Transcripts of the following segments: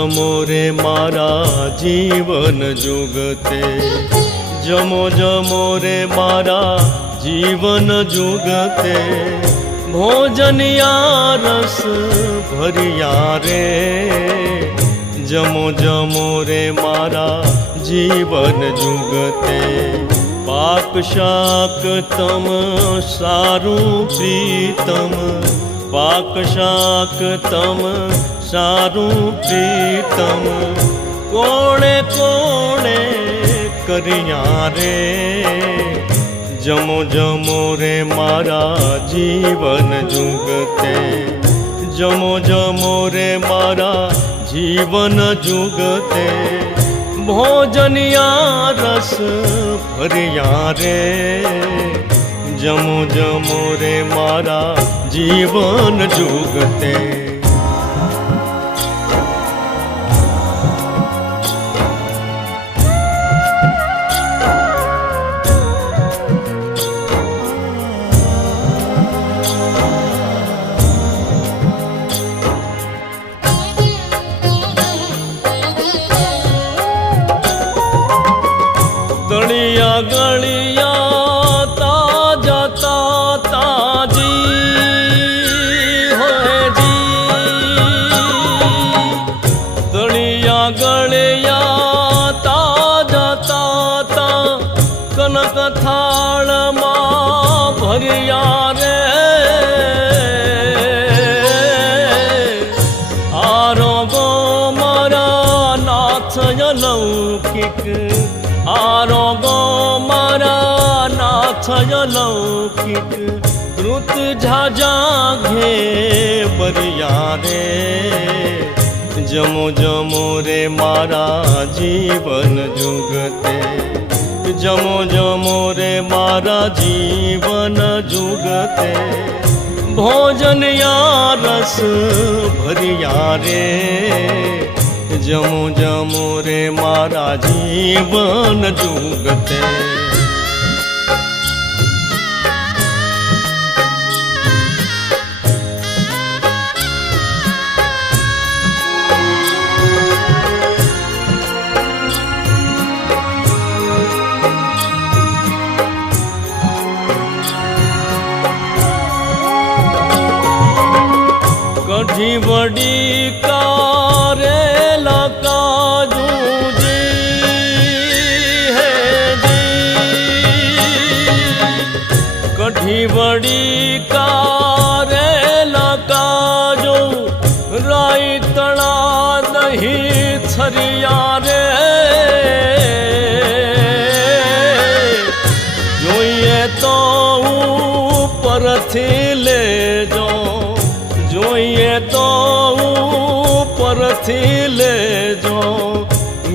जमो रे मारा जीवन जुगते, जमो जमो रे मारा जीवन जुगते। भोजनिया रस भरिया रे, जमो जमो रे मारा जीवन जुगते। पाक शाक तम सारू प्रीतम, पाक शाक तम सारू प्रीतम। कोणे कोणे करिया रे, जमो जमो रे मारा जीवन जुगते, जमो जमो रे मारा जीवन जुगते। भोजनिया रस भरिया रे, जमो जमो रे मारा जीवन जुगते। गलिया गलिया ताजा ताजी है जी, गलिया गलिया ताजा ताता। कनक थाल मां भरिया रे, आरोगो मारा नाथ अलौकिक, आरोगो मारा नाथ अलौकिक। कृत झाजा घे बरिया रे, जमो जमो रे मारा जीवन जुगते, जमो जमो रे मारा जीवन जुगते। भोजनिया रस भरिया रे, जमो जमो रे मारा जीवन जुगते। कढ़ी बड़ी कारे काजू जी है जी, कढ़ी बड़ी कारे काजू। राई तड़ा दही छरिया रे, जोइए तो ऊपरथी ले जो, जोइए तो ऊपरथी ले जो।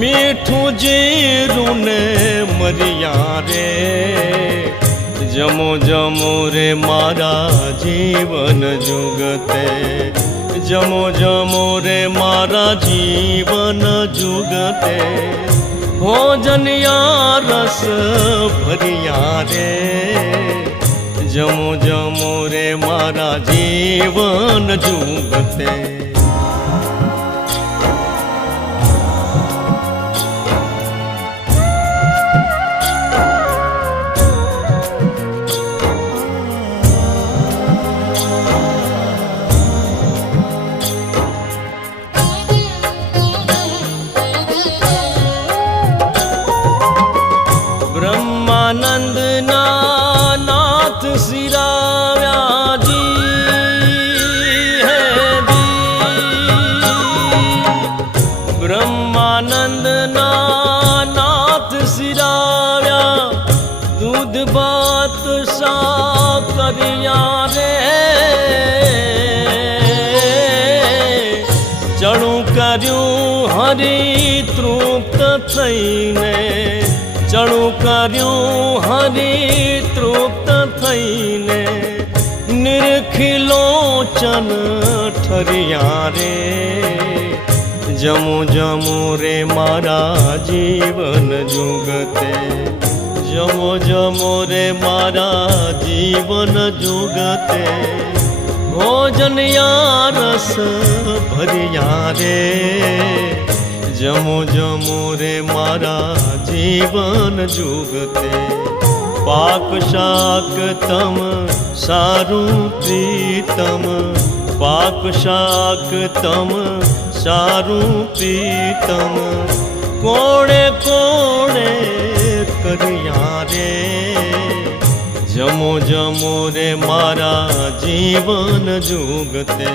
मीठू जीरू ने मरिया रे, जमो जमो रे मारा जीवन जुगते, जमो जमो रे मारा जीवन जुगते। भोजनिया रस भरिया रे, जमो जमो रे मारा जीवन जुगते। ब्रह्मानंद नाथ सिराव्या जी है जी, ब्रह्मानंद नाथ सिराव्या। दूध बात सा करिया रे, चढ़ू कर्यूं हरि तृप्त थईने, चढ़ू कर्यूं हरि तृप्त थईने। निरखिलोचन ठरिया रे, जमो जमो रे मारा जीवन जुगते, जमो जमो रे मारा जीवन जुगते। ભોજનિયા રસ ભર્યા રે જમો જમો રે મારા જીવન જુગતે પાક શાક તમ સારું પ્રીતમ પાક શાક તમ સારું પ્રીતમ કોણે કોણે કર્યા રે જમો જમો રે મારા જીવન જુગતે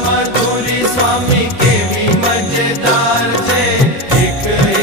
મધુરી સ્વામી કેવી મજેદાર છે. એક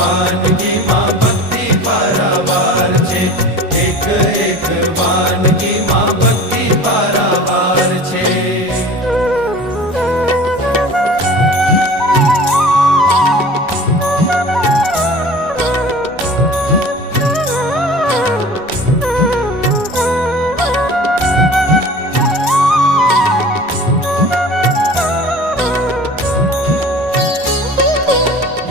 વાનગીમાં ભક્તિ પારાવાર છે, એક એક વાનગીમાં ભક્તિ પારાવાર છે.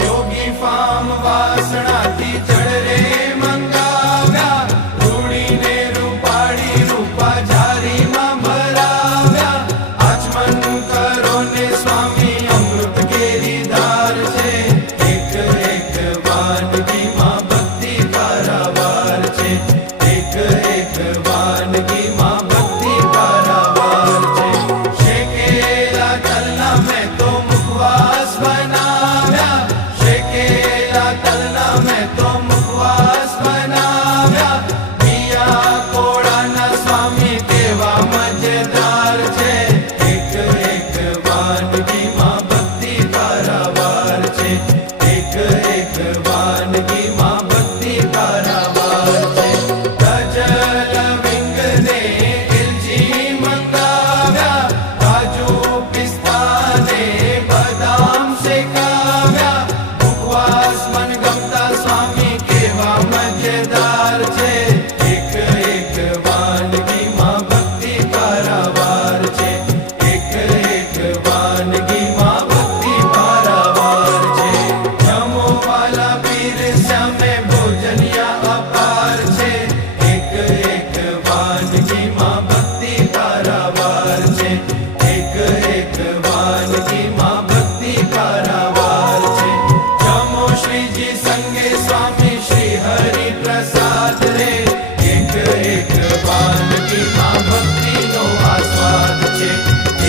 યોગી ફામ વાસણાથી જળ રે મંગાવ્યા, રૂડીને રૂપાળી રૂપા જારીમાં ભરાવ્યા. આચમન કરો ને સ્વામી અમૃત કેરી ધાર છે, એક એક વાનગીમાં ભક્તિ પારાવાર છે, એક એક વાનગીમાં ભક્તિ પારાવાર છે. શેકેલા તલના મેં તો મુખવાસ બનાવ્યા, શેકેલા તલના મેં તો મુખવાસ બનાવ્યા. પિયા કોળાના સ્વામી કેવા મજેદાર છે, એક એક વાનગીમાં ભક્તિ પારાવાર છે, એક એક વાનગીમાં ભક્તિ પારાવાર છે. ગજલ વિંગને ઇલજી મંગાવ્યા, કાજુ પિસ્તાને બદામ શેકાવ્યા. મુખવાસ મનગમતા સ્વામી કેવા મજેદાર છે, એક એક વાનગીમાં ભક્તિ પારાવાર છે, એક એક વાનગીમાં ભક્તિ પારાવાર છે. જમોવાલા પીરસ્યા મેં ભોજનિયા અપાર છે, એક એક વાનગીમાં ભક્તિ પારાવાર છે, એક એક વાનગીમાં ભક્તિ પારાવાર છે. જમો શ્રીજી સંગે સ્વામી શ્રી હરિ પ્રસાદ રે, એક એક વાનગીમાં ભક્તિનો આસ્વાદ છે,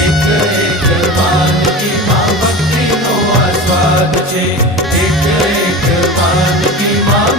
એક એક વાનગીમાં ભક્તિનો આસ્વાદ છે, એક એક વાનગીમાં